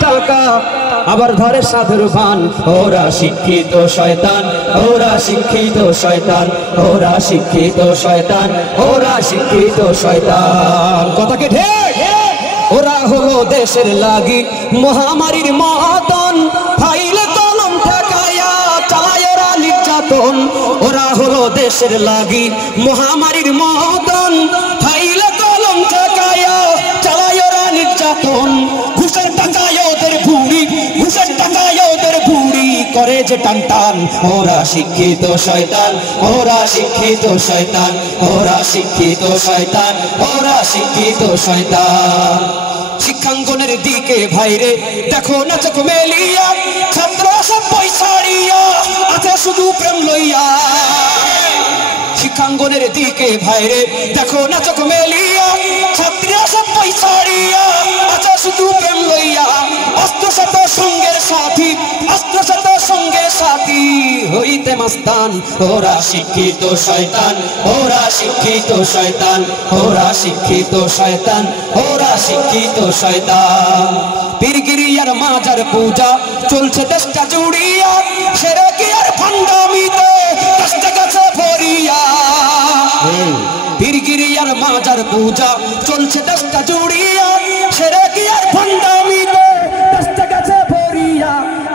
টাকা আবার ধরে সাধুর ভান। ওরা শিক্ষিত শয়তান, ওরা শিক্ষিত শয়তান, ওরা শিক্ষিত শয়তান, ওরা শিক্ষিত শয়তান। কথাকে ঠিক। ওরা হলো দেশের লাগি মহামারীর মতন, ফাইলে কলম ঠেকায়া চালায় ওরা নির্যাতন। ওরা হলো দেশের লাগি মহামারীর মতন, ফাইলে কলম ঠেকায়া চালায় ওরা নির্যাতন। ঘুষের টাকায় ওদের বুড়ি, ঘুষের টাকায় ওদের বুড়ি করে যে টান টান। ওরা শিক্ষিত শয়তান, ওরা শিক্ষিত শয়তান, ওরা শিক্ষিত শয়তান, ওরা শিক্ষিত শয়তান। শিক্ষাঙ্গনের দিকে ভাইরে দেখো না চোখ মেলিয়া, ছাত্র সব পয়সাড়িয়া আছে শুধু প্রেম লইয়া। শিক্ষাঙ্গনের দিকে ভাইরে দেখো না চোখ মেলিয়া, ছাত্রীরা সব পয়সাড়িয়া আছে শুধু প্রেম লইয়া। অস্ত্র শত সঙ্গের সাথী, অস্ত্র শত সঙ্গের সাথী হইতে মাস্তান। ওরা শিক্ষিত শয়তান, ওরা শিক্ষিত শয়তান, ওরা শিক্ষিত শয়তান, ওরা শিক্ষিত শয়তান। পীরগিরিয়ার মাজার পূজা চলছে দেশটা জুড়িয়া, সেরেকি আর ফান্ডামিতে দেশটা গেছে ভরিয়া। পীরগিরিয়ার মাজার পূজা চলছে দেশটা জুড়িয়া, সেরেকি আর ফান্ডামিতে দেশটা গেছে ভরিয়া।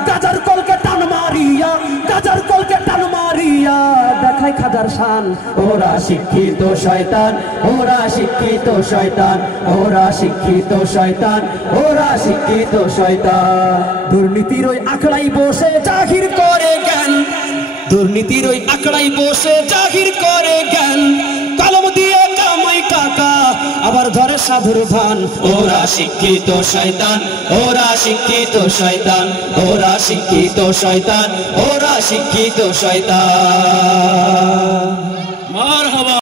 গাজার কলকে টান মারিয়া, গাজার কলকে টান মারিয়া দেখায় খাজার শান। ওরা শিক্ষিত শয়তান, ওরা শিক্ষিত শয়তান, ওরা শিক্ষিত শয়তান, ওরা শিক্ষিত শয়তান। দুর্নীতির ওই আখড়াই বসে জাহির করে জ্ঞান, দুর্নীতির ওই আখড়াই বসে জাহির করে জ্ঞান। কলম দিয়ে কামাই টাকা আবার ধরে সাধুর ভান। ওরা শিক্ষিত শয়তান, ওরা শিক্ষিত শয়তান, ওরা শিক্ষিত শয়তান, ওরা শিক্ষিত শয়তান। মারহাবা।